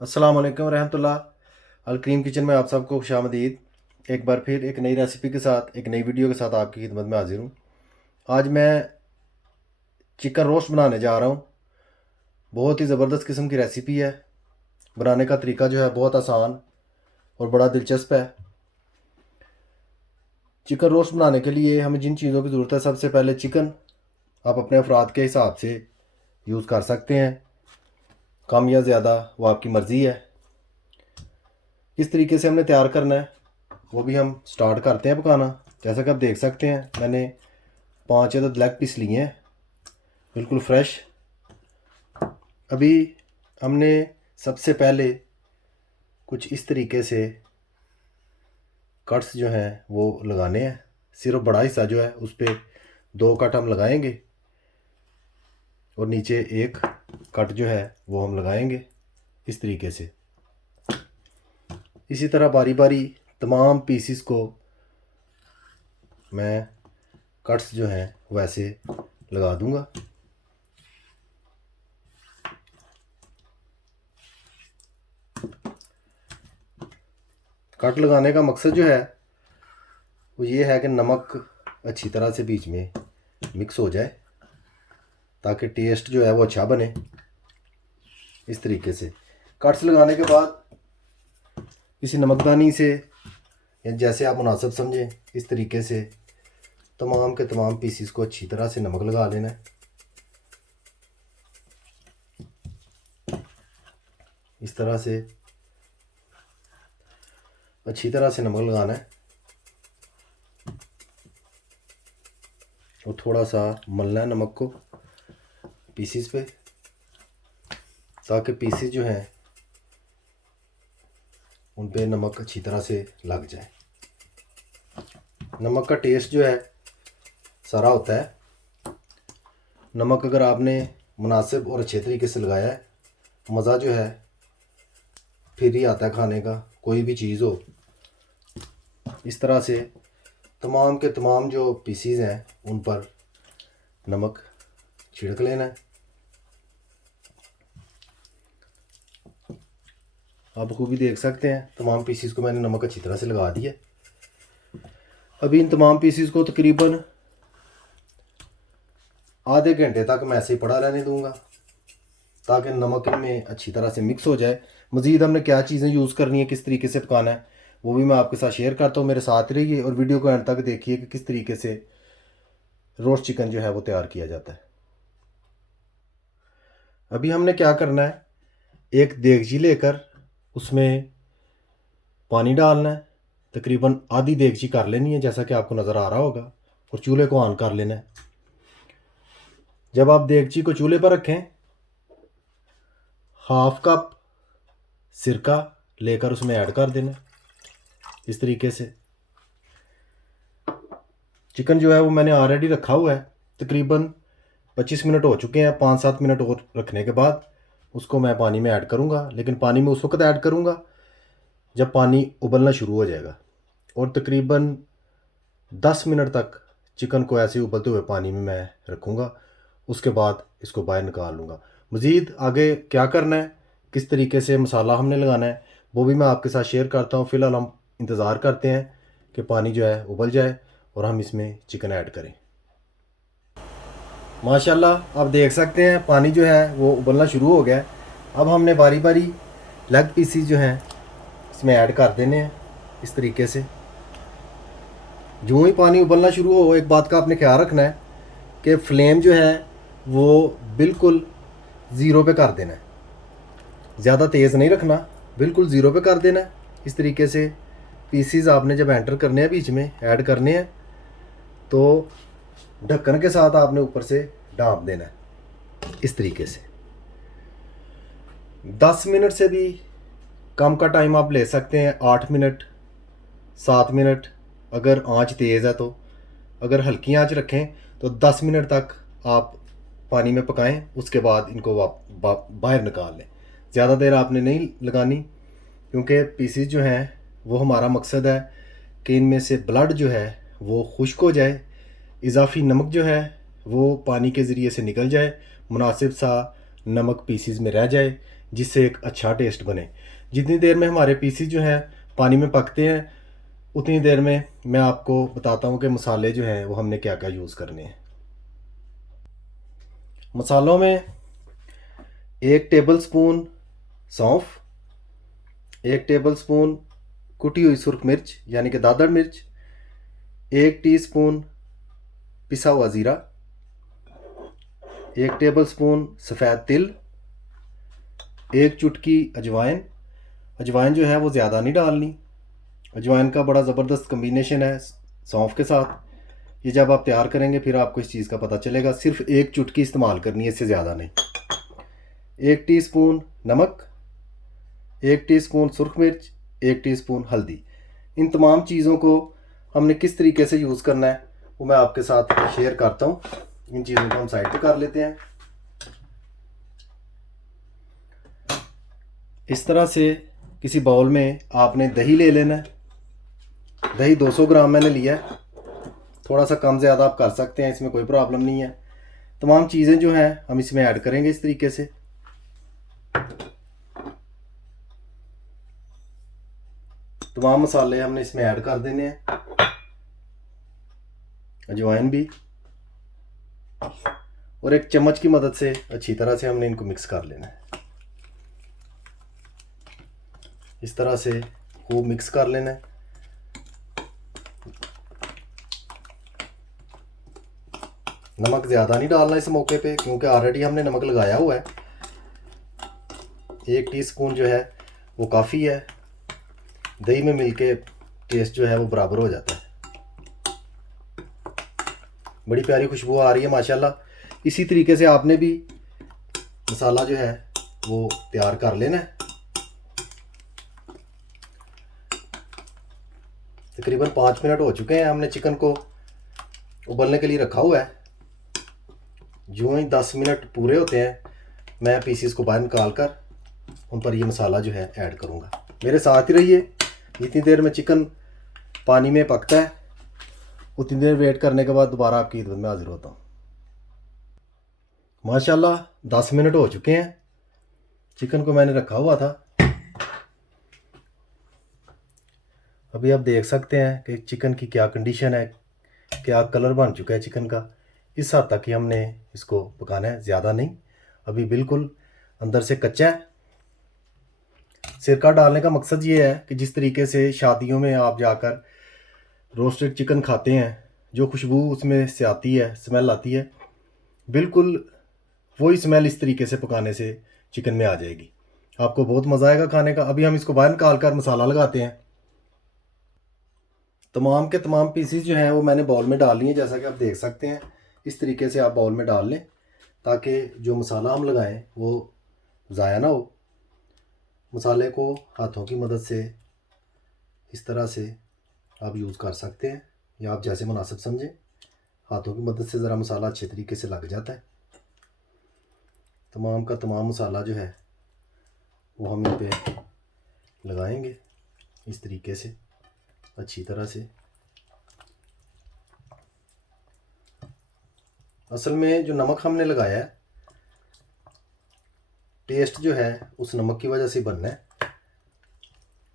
अस्सलाम वालेकुम रहमतुल्लाह। अल करीम किचन में आप सबको खुशामदीद। एक बार फिर एक नई रेसिपी के साथ एक नई वीडियो के साथ आपकी खिदमत में हाजिर हूँ। आज मैं चिकन रोस्ट बनाने जा रहा हूँ। बहुत ही ज़बरदस्त किस्म की रेसिपी है। बनाने का तरीका जो है बहुत आसान और बड़ा दिलचस्प है। चिकन रोस्ट बनाने के लिए हमें जिन चीज़ों की ज़रूरत है, सबसे पहले चिकन। आप अपने अफराद के हिसाब से यूज़ कर सकते हैं, कम या ज़्यादा वो आपकी मर्ज़ी है। किस तरीके से हमने तैयार करना है वो भी हम स्टार्ट करते हैं पकाना। जैसा कि आप देख सकते हैं, मैंने 5 अदद लेग पीस लिए हैं, बिल्कुल फ्रेश। अभी हमने सबसे पहले कुछ इस तरीके से कट्स जो हैं वो लगाने हैं। सिर्फ बड़ा हिस्सा जो है उस पर 2 कट हम लगाएंगे और नीचे एक कट जो है वो हम लगाएंगे इस तरीके से। इसी तरह बारी बारी तमाम पीसीस को मैं कट्स जो हैं वैसे लगा दूंगा। कट लगाने का मकसद जो है वो ये है कि नमक अच्छी तरह से बीच में मिक्स हो जाए ताकि टेस्ट जो है वो अच्छा बने। इस तरीके से कट्स लगाने के बाद किसी नमकदानी से या जैसे आप मुनासिब समझें, इस तरीके से तमाम के तमाम पीसीस को अच्छी तरह से नमक लगा लेना है। इस तरह से अच्छी तरह से नमक लगाना है और थोड़ा सा मलना है नमक को पीसीस पे, ताकि पीसीस जो हैं उन पे नमक अच्छी तरह से लग जाए। नमक का टेस्ट जो है सारा होता है। नमक अगर आपने मुनासिब और अच्छे तरीके से लगाया है, मज़ा जो है फिर ही आता है खाने का, कोई भी चीज़ हो। इस तरह से तमाम के तमाम जो पीसीज हैं उन पर नमक छिड़क लेना है। आप खूबी देख सकते हैं तमाम पीसीस को मैंने नमक अच्छी तरह से लगा दिया। अभी इन तमाम पीसीस को तकरीबन आधे घंटे तक मैं ऐसे ही पड़ा रहने दूंगा ताकि नमक इनमें अच्छी तरह से मिक्स हो जाए। मज़ीद हमने क्या चीज़ें यूज़ करनी है, किस तरीके से पकाना है, वो भी मैं आपके साथ शेयर करता हूँ। मेरे साथ रहिए और वीडियो को एंड तक देखिए कि किस तरीके से रोस्ट चिकन जो है वो तैयार किया जाता है। अभी हमने क्या करना है, एक देगची लेकर उसमें पानी डालना है। तकरीबन आधी देगची कर लेनी है, जैसा कि आपको नज़र आ रहा होगा, और चूल्हे को ऑन कर लेना है। जब आप देगची को चूल्हे पर रखें, हाफ कप सिरका लेकर उसमें ऐड कर देना। इस तरीके से चिकन जो है वो मैंने ऑलरेडी रखा हुआ है। तकरीबन 25 मिनट हो चुके हैं। 5-7 मिनट और रखने के बाद उसको मैं पानी में ऐड करूँगा, लेकिन पानी में उस वक्त ऐड करूँगा जब पानी उबलना शुरू हो जाएगा। और तकरीबन 10 मिनट तक चिकन को ऐसे उबलते हुए पानी में मैं रखूँगा। उसके बाद इसको बाहर निकाल लूँगा। मज़ीद आगे क्या करना है, किस तरीके से मसाला हमने लगाना है, वो भी मैं आपके साथ शेयर करता हूँ। फ़िलहाल हम इंतज़ार करते हैं कि पानी जो है उबल जाए और हम इसमें चिकन ऐड करें। माशाल्लाह आप देख सकते हैं पानी जो है वो उबलना शुरू हो गया है। अब हमने बारी बारी लेग पीसीस जो हैं इसमें ऐड कर देने हैं इस तरीके से। जो ही पानी उबलना शुरू हो, एक बात का आपने ख्याल रखना है कि फ्लेम जो है वो बिल्कुल ज़ीरो पे कर देना है। ज़्यादा तेज़ नहीं रखना, बिल्कुल ज़ीरो पे कर देना है। इस तरीके से पीसीज आपने जब एंटर करने हैं, बीच में ऐड करने हैं, तो ढक्कन के साथ आपने ऊपर से ढाँप देना है इस तरीके से। 10 मिनट से भी कम का टाइम आप ले सकते हैं, 8 मिनट, 7 मिनट अगर आंच तेज़ है तो। अगर हल्की आंच रखें तो 10 मिनट तक आप पानी में पकाएं, उसके बाद इनको बाहर निकाल लें। ज़्यादा देर आपने नहीं लगानी, क्योंकि पीसीज जो हैं वो हमारा मकसद है कि इनमें से ब्लड जो है वो खुश्क हो जाए, इजाफी नमक जो है वो पानी के ज़रिए से निकल जाए, मुनासिब सा नमक पीसीज में रह जाए। जिससे एक अच्छा टेस्ट बने। जितनी देर में हमारे पीसीज जो हैं पानी में पकते हैं, उतनी देर में मैं आपको बताता हूँ कि मसाले जो हैं वो हमने क्या क्या यूज़ करने हैं। मसालों में 1 टेबल स्पून सौंफ, 1 टेबल स्पून कुटी हुई सुरख मिर्च यानी कि दादड़ मिर्च, 1 टीस्पून पिसा हुआ ज़ीरा, 1 टेबल स्पून सफ़ेद तिल, 1 चुटकी अजवाइन। अजवाइन जो है वो ज़्यादा नहीं डालनी। अजवाइन का बड़ा ज़बरदस्त कम्बिनेशन है सौंफ के साथ। ये जब आप तैयार करेंगे फिर आपको इस चीज़ का पता चलेगा। सिर्फ 1 चुटकी इस्तेमाल करनी है, इससे ज़्यादा नहीं। 1 टीस्पून नमक, 1 टीस्पून सुरख मिर्च, 1 टीस्पून हल्दी। इन तमाम चीज़ों को हमने किस तरीके से यूज़ करना है वो मैं आपके साथ शेयर करता हूँ। इन चीज़ों को हम साइड पे कर लेते हैं। इस तरह से किसी बाउल में आपने दही ले लेना है। दही 200 ग्राम मैंने लिया है। थोड़ा सा कम ज़्यादा आप कर सकते हैं, इसमें कोई प्रॉब्लम नहीं है। तमाम चीज़ें जो हैं हम इसमें ऐड करेंगे इस तरीके से। तमाम मसाले हमने इसमें ऐड कर देने हैं, अजवाइन भी, और एक चम्मच की मदद से अच्छी तरह से हमने इनको मिक्स कर लेना है। इस तरह से खूब मिक्स कर लेना है। नमक ज़्यादा नहीं डालना इस मौके पे, क्योंकि ऑलरेडी हमने नमक लगाया हुआ है। 1 टीस्पून जो है वो काफ़ी है। दही में मिलके टेस्ट जो है वो बराबर हो जाता है। बड़ी प्यारी खुशबू आ रही है माशाल्लाह। इसी तरीके से आपने भी मसाला जो है वो तैयार कर लेना है। तकरीबन 5 मिनट हो चुके हैं। हमने चिकन को उबलने के लिए रखा हुआ है। यूँ ही 10 मिनट पूरे होते हैं मैं पीसीस को बाहर निकाल कर उन पर ये मसाला जो है ऐड करूँगा। मेरे साथ ही रहिए। जितनी देर में चिकन पानी में पकता है उतनी देर वेट करने के बाद दोबारा आपकी खिदमत में हाजिर होता हूँ। माशाल्लाह 10 मिनट हो चुके हैं। चिकन को मैंने रखा हुआ था। अभी आप देख सकते हैं कि चिकन की क्या कंडीशन है, क्या कलर बन चुका है चिकन का। इस हद तक ही हमने इसको पकाना है, ज़्यादा नहीं। अभी बिल्कुल अंदर से कच्चा है। सिरका डालने का मकसद ये है कि जिस तरीके से शादियों में आप जाकर रोस्टेड चिकन खाते हैं, जो खुशबू उसमें से आती है, स्मेल आती है, बिल्कुल वही स्मेल इस तरीके से पकाने से चिकन में आ जाएगी। आपको बहुत मज़ा आएगा खाने का। अभी हम इसको बाहर निकाल कर मसाला लगाते हैं। तमाम के तमाम पीसीस जो हैं वो मैंने बाउल में डाल लिए, जैसा कि आप देख सकते हैं। इस तरीके से आप बाउल में डाल लें ताकि जो मसाला हम लगाएं वो ज़ाया ना हो। मसाले को हाथों की मदद से इस तरह से आप यूज़ कर सकते हैं, या आप जैसे मुनासिब समझें। हाथों की मदद से ज़रा मसाला अच्छे तरीके से लग जाता है। तमाम का तमाम मसाला जो है वो हम इन पे लगाएंगे इस तरीके से अच्छी तरह से। असल में जो नमक हमने लगाया है, टेस्ट जो है उस नमक की वजह से बनना है।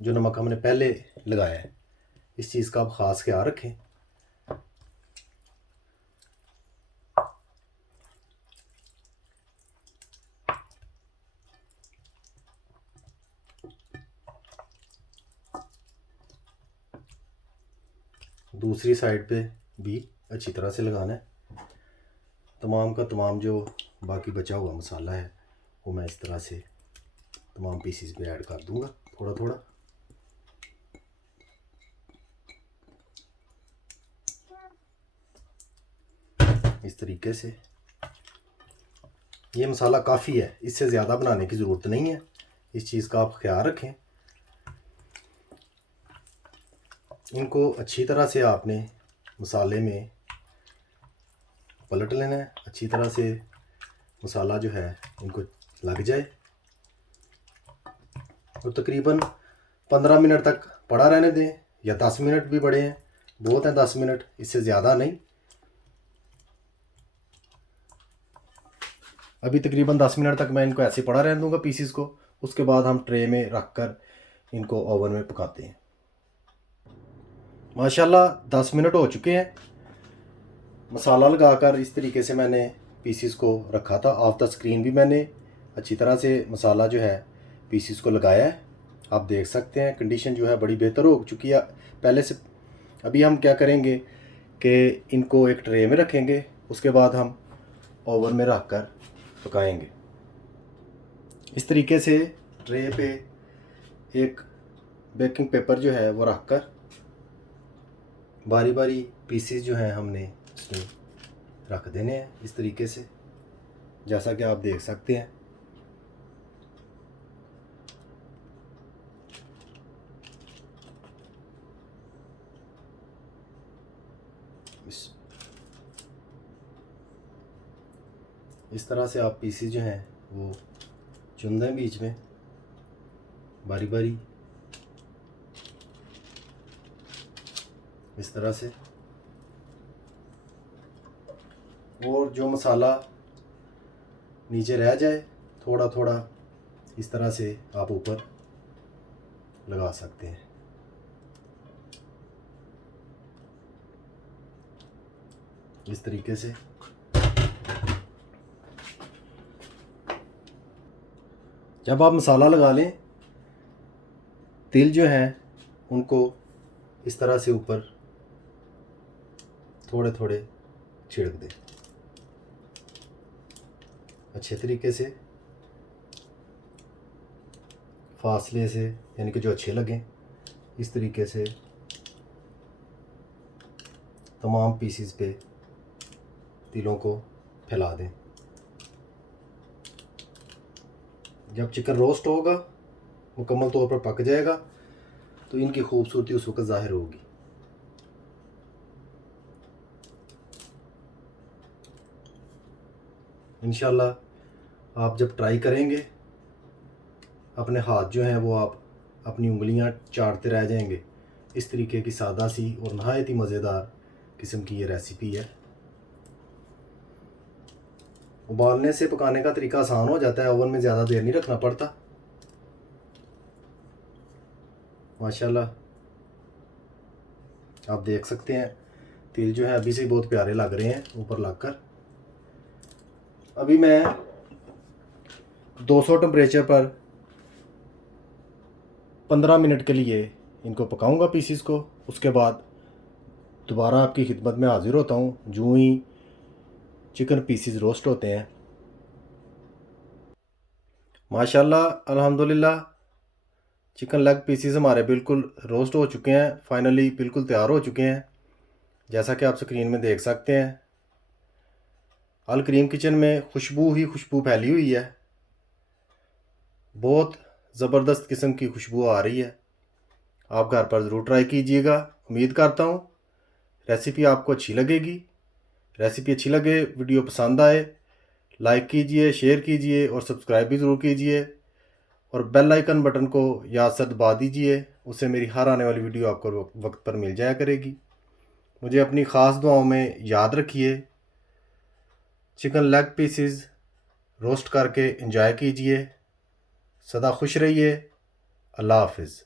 जो नमक हमने पहले लगाया है, इस चीज़ का आप ख़ास ख्याल रखें। दूसरी साइड पे भी अच्छी तरह से लगाना है। तमाम का तमाम जो बाकी बचा हुआ मसाला है वो मैं इस तरह से तमाम पीसीस पे ऐड कर दूंगा थोड़ा थोड़ा। इस तरीके से ये मसाला काफ़ी है, इससे ज़्यादा बनाने की ज़रूरत नहीं है। इस चीज़ का आप ख्याल रखें। इनको अच्छी तरह से आपने मसाले में पलट लेना है। अच्छी तरह से मसाला जो है इनको लग जाए और तकरीबन 15 मिनट तक पड़ा रहने दें, या 10 मिनट भी बड़े हैं, बहुत हैं 10 मिनट, इससे ज़्यादा नहीं। अभी तकरीबन 10 मिनट तक मैं इनको ऐसे पड़ा रहने दूंगा पीसीस को, उसके बाद हम ट्रे में रख कर इनको ओवन में पकाते हैं। माशाल्लाह 10 मिनट हो चुके हैं। मसाला लगाकर इस तरीके से मैंने पीसीस को रखा था। ऑफ द स्क्रीन भी मैंने अच्छी तरह से मसाला जो है पीसीस को लगाया है। आप देख सकते हैं कंडीशन जो है बड़ी बेहतर हो चुकी है पहले से। अभी हम क्या करेंगे कि इनको एक ट्रे में रखेंगे, उसके बाद हम ओवन में रख कर पकाएंगे। इस तरीके से ट्रे पे एक बेकिंग पेपर जो है वो रख कर बारी बारी पीसीस जो हैं हमने इसमें रख देने हैं इस तरीके से, जैसा कि आप देख सकते हैं। इस तरह से आप पीसीस जो हैं वो चुन दें बीच में बारी बारी इस तरह से। और जो मसाला नीचे रह जाए थोड़ा थोड़ा इस तरह से आप ऊपर लगा सकते हैं। इस तरीके से जब आप मसाला लगा लें, तिल जो हैं उनको इस तरह से ऊपर थोड़े थोड़े छिड़क दें अच्छे तरीके से, फासले से, यानी कि जो अच्छे लगें। इस तरीके से तमाम पीसीस पे तिलों को फैला दें। जब चिकन रोस्ट होगा, मुकम्मल तौर पर पक जाएगा, तो इनकी खूबसूरती उस वक्त ज़ाहिर होगी। इंशाल्लाह आप जब ट्राई करेंगे, अपने हाथ जो हैं वो आप अपनी उंगलियां चाटते रह जाएंगे। इस तरीके की सादा सी और नहायत ही मज़ेदार किस्म की ये रेसिपी है। उबालने से पकाने का तरीका आसान हो जाता है, ओवन में ज़्यादा देर नहीं रखना पड़ता। माशाल्लाह आप देख सकते हैं तिल जो है अभी से बहुत प्यारे लग रहे हैं ऊपर लगकर। अभी मैं 200 टेम्परेचर पर 15 मिनट के लिए इनको पकाऊंगा पीसीस को। उसके बाद दोबारा आपकी खिदमत में हाजिर होता हूँ जो ही चिकन पीसीस रोस्ट होते हैं। माशाल्लाह अल्हम्दुलिल्लाह चिकन लेग पीसीस हमारे बिल्कुल रोस्ट हो चुके हैं, फाइनली बिल्कुल तैयार हो चुके हैं, जैसा कि आप स्क्रीन में देख सकते हैं। अल करीम किचन में खुशबू ही खुशबू फैली हुई है, बहुत ज़बरदस्त किस्म की खुशबू आ रही है। आप घर पर ज़रूर ट्राई कीजिएगा। उम्मीद करता हूँ रेसिपी आपको अच्छी लगेगी। रेसिपी अच्छी लगे, वीडियो पसंद आए, लाइक कीजिए, शेयर कीजिए और सब्सक्राइब भी ज़रूर कीजिए। और बेल आइकन बटन को याद से दबा दीजिए, उससे मेरी हर आने वाली वीडियो आपको वक्त पर मिल जाया करेगी। मुझे अपनी ख़ास दुआओं में याद रखिए। चिकन लेग पीसेस रोस्ट करके एंजॉय कीजिए। सदा खुश रहिए। अल्लाह हाफिज़।